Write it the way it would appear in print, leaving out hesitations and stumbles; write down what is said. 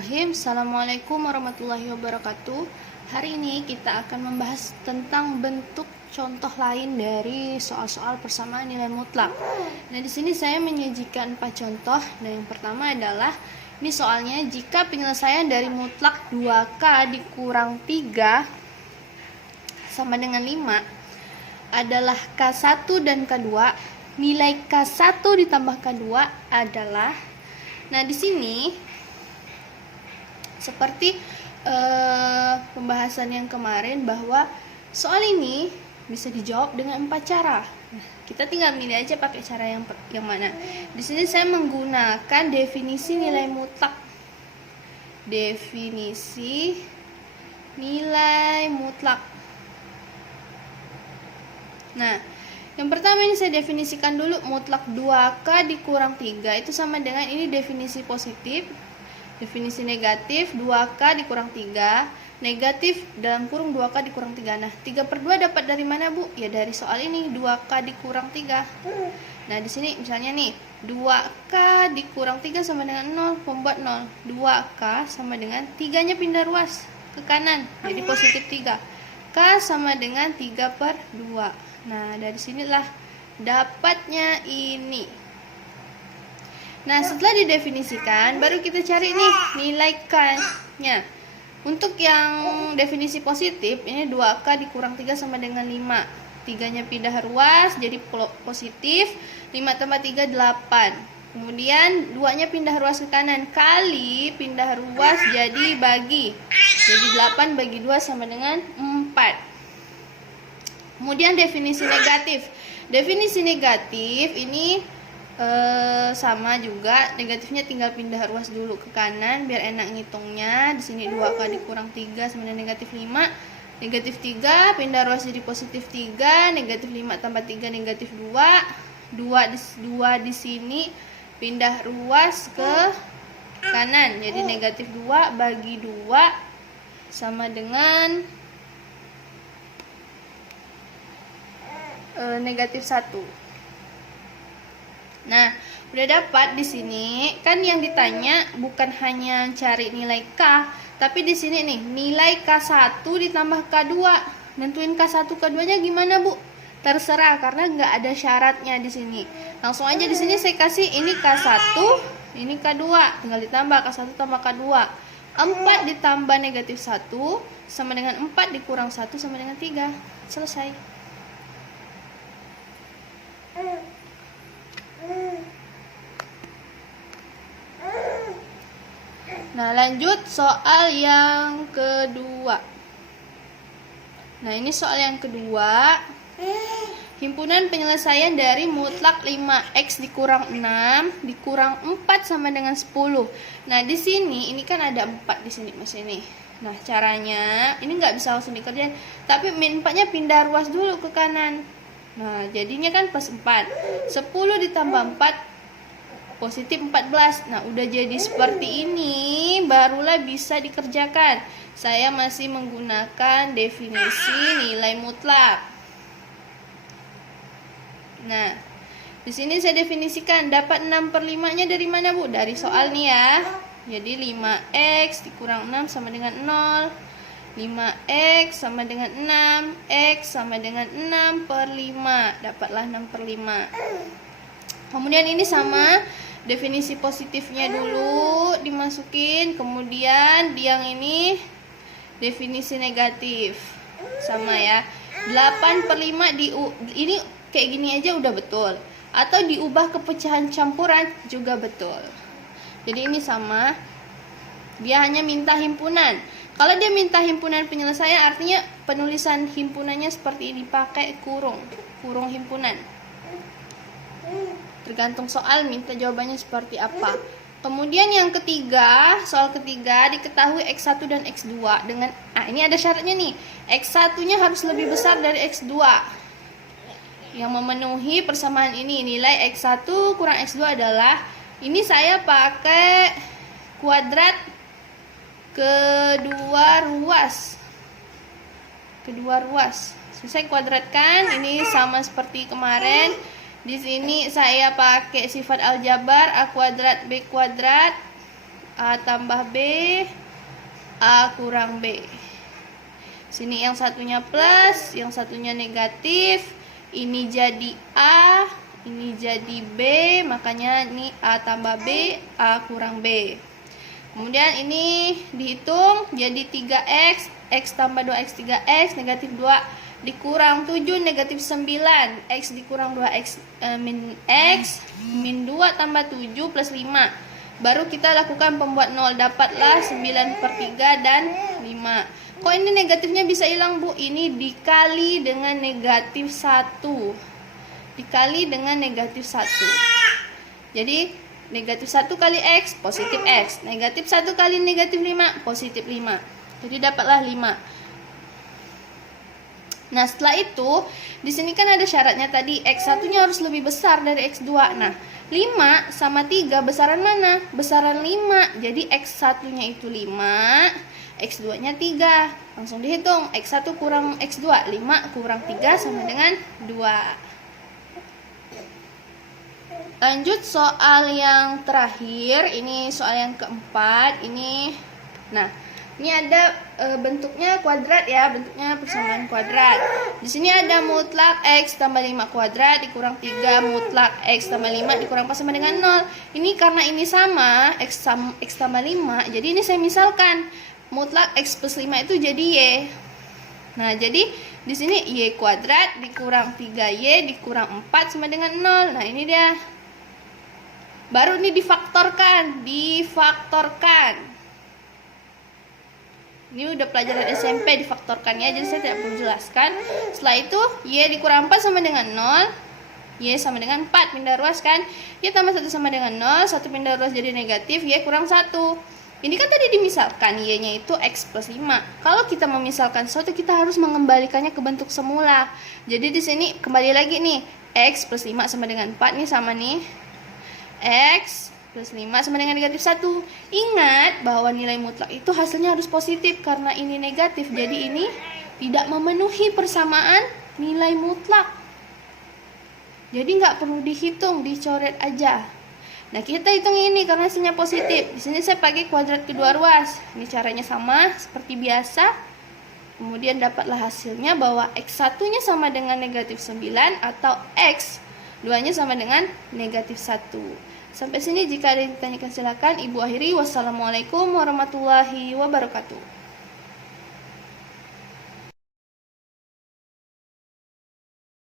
Bismillahirrahmanirrahim. Assalamualaikum warahmatullahi wabarakatuh. Hari ini kita akan membahas tentang bentuk contoh lain dari soal-soal persamaan nilai mutlak. Nah, di sini saya menyajikan 4 contoh. Nah, yang pertama adalah ini soalnya jika penyelesaian dari mutlak 2K dikurang 3 sama dengan 5 adalah K1 dan K2, nilai K1 ditambah K2 adalah. Nah, di sini seperti pembahasan yang kemarin bahwa soal ini bisa dijawab dengan 4 cara. Nah, kita tinggal milih aja pakai cara yang mana. Di sini saya menggunakan definisi nilai mutlak. Definisi nilai mutlak. Nah, yang pertama ini saya definisikan dulu mutlak 2K dikurang 3 itu sama dengan ini definisi positif. Definisi negatif 2K dikurang 3, negatif dalam kurung 2K dikurang 3. Nah, 3/2 dapat dari mana, Bu? Ya dari soal ini, 2K dikurang 3. Nah, di sini misalnya nih, 2K dikurang 3 sama dengan 0, pembuat 0. 2K sama dengan 3-nya pindah ruas ke kanan, jadi positif 3. K sama dengan 3/2. Nah, dari sinilah dapatnya ini. Nah, setelah didefinisikan, baru kita cari nih nilai K-nya. Untuk yang definisi positif, ini 2K dikurang 3 sama dengan 5. 3-nya pindah ruas, jadi positif. 5 tambah 3, 8. Kemudian 2-nya pindah ruas ke kanan, kali pindah ruas jadi bagi. Jadi 8 bagi 2 sama dengan 4. Kemudian definisi negatif. Definisi negatif ini sama juga, negatifnya tinggal pindah ruas dulu ke kanan biar enak ngitungnya. Di sini 2K dikurang 3 sama dengan negatif 5. Negatif 3 pindah ruas jadi positif 3, negatif 5 tambah 3 negatif 2. 2 di sini pindah ruas ke kanan. Jadi negatif 2 bagi 2 sama dengan negatif 1. Nah, udah dapat di sini kan yang ditanya bukan hanya cari nilai K, tapi di sini nih nilai K1 ditambah K2. Nentuin K1 K2-nya gimana, Bu? Terserah karena nggak ada syaratnya di sini. Langsung aja di sini saya kasih ini K1, ini K2, tinggal ditambah K1 tambah K2. 4 ditambah negatif 1 sama dengan 4 dikurang 1 sama dengan 3. Selesai. Nah, lanjut soal yang kedua. Nah, ini soal yang kedua. Himpunan penyelesaian dari mutlak 5x dikurang 6 dikurang 4 sama dengan 10. Nah, di sini ini kan ada 4 di sini Mas ini. Nah, caranya ini nggak bisa langsung dikerjain, tapi min 4-nya pindah ruas dulu ke kanan. Nah, jadinya kan plus 4. 10 ditambah 4 positif 14. Nah, udah jadi seperti ini barulah bisa dikerjakan. Saya masih menggunakan definisi nilai mutlak. Nah, di sini saya definisikan dapat 6/5-nya dari mana, Bu? Dari soal nih ya. Jadi 5x dikurang 6 sama dengan 0. 5x sama dengan 6, x sama dengan 6/5. Dapatlah 6/5. Kemudian ini sama, definisi positifnya dulu dimasukin, kemudian yang ini definisi negatif. Sama ya. 8/5 ini kayak gini aja udah betul. Atau diubah ke pecahan campuran juga betul. Jadi ini sama. Dia hanya minta himpunan. Kalau dia minta himpunan penyelesaian, artinya penulisan himpunannya seperti ini, pakai kurung himpunan. Tergantung soal minta jawabannya seperti apa. Kemudian yang ketiga, soal ketiga, diketahui X1 dan X2 dengan ini ada syaratnya nih. X1-nya harus lebih besar dari X2. Yang memenuhi persamaan ini, nilai X1 kurang X2 adalah, ini saya pakai kuadrat kedua ruas. Saya kuadratkan, ini sama seperti kemarin. Di sini saya pakai sifat aljabar, A kuadrat B kuadrat A tambah B, A kurang B. Sini yang satunya plus, yang satunya negatif. Ini jadi A, ini jadi B, makanya ini A tambah B, A kurang B. Kemudian ini dihitung jadi 3x, x tambah 2x 3x, negatif 2 dikurang 7, negatif 9, x dikurang 2x min x, min 2 tambah 7 plus 5. Baru kita lakukan pembuat 0, dapatlah 9/3 dan 5. Kok ini negatifnya bisa hilang, Bu? Ini dikali dengan negatif 1. Dikali dengan negatif 1. Jadi, negatif 1 kali X, positif X. Negatif 1 kali negatif 5, positif 5. Jadi, dapatlah 5. Nah, setelah itu, di sini kan ada syaratnya tadi, X1-nya harus lebih besar dari X2. Nah, 5 sama 3, besaran mana? Besaran 5. Jadi, X1-nya itu 5. X2-nya 3. Langsung dihitung. X1 kurang X2. 5 kurang 3 sama dengan 2. Lanjut soal yang terakhir. Ini soal yang keempat. Nah, ini ada bentuknya kuadrat ya. Bentuknya persamaan kuadrat. Di sini ada mutlak X tambah 5 kuadrat dikurang 3 mutlak X tambah 5 dikurang 4 sama dengan 0. Ini karena ini sama, X tambah 5. Jadi ini saya misalkan. Mutlak X plus 5 itu jadi Y. Nah, jadi di sini Y kuadrat dikurang 3Y dikurang 4 sama dengan 0. Nah, ini dia. Baru ini difaktorkan. Ini udah pelajaran SMP difaktorkan ya, jadi saya tidak perlu jelaskan. Setelah itu, Y dikurang 4 sama dengan 0. Y sama dengan 4, pindah ruas kan. Y tambah 1 sama dengan 0, 1 pindah ruas jadi negatif, Y kurang 1. Ini kan tadi dimisalkan Y-nya itu X plus 5. Kalau kita memisalkan sesuatu, kita harus mengembalikannya ke bentuk semula. Jadi di sini kembali lagi nih, X plus 5 sama dengan 4 nih sama nih. X plus 5 sama dengan negatif 1. Ingat bahwa nilai mutlak itu hasilnya harus positif karena ini negatif. Jadi ini tidak memenuhi persamaan nilai mutlak. Jadi nggak perlu dihitung, dicoret aja. Nah, kita hitung ini karena hasilnya positif. Di sini saya pakai kuadrat kedua ruas. Ini caranya sama seperti biasa. Kemudian dapatlah hasilnya bahwa X1-nya sama dengan negatif 9 atau X2-nya sama dengan negatif 1. Sampai sini jika ada yang ditanyakan silakan. Ibu akhiri. Wassalamualaikum warahmatullahi wabarakatuh.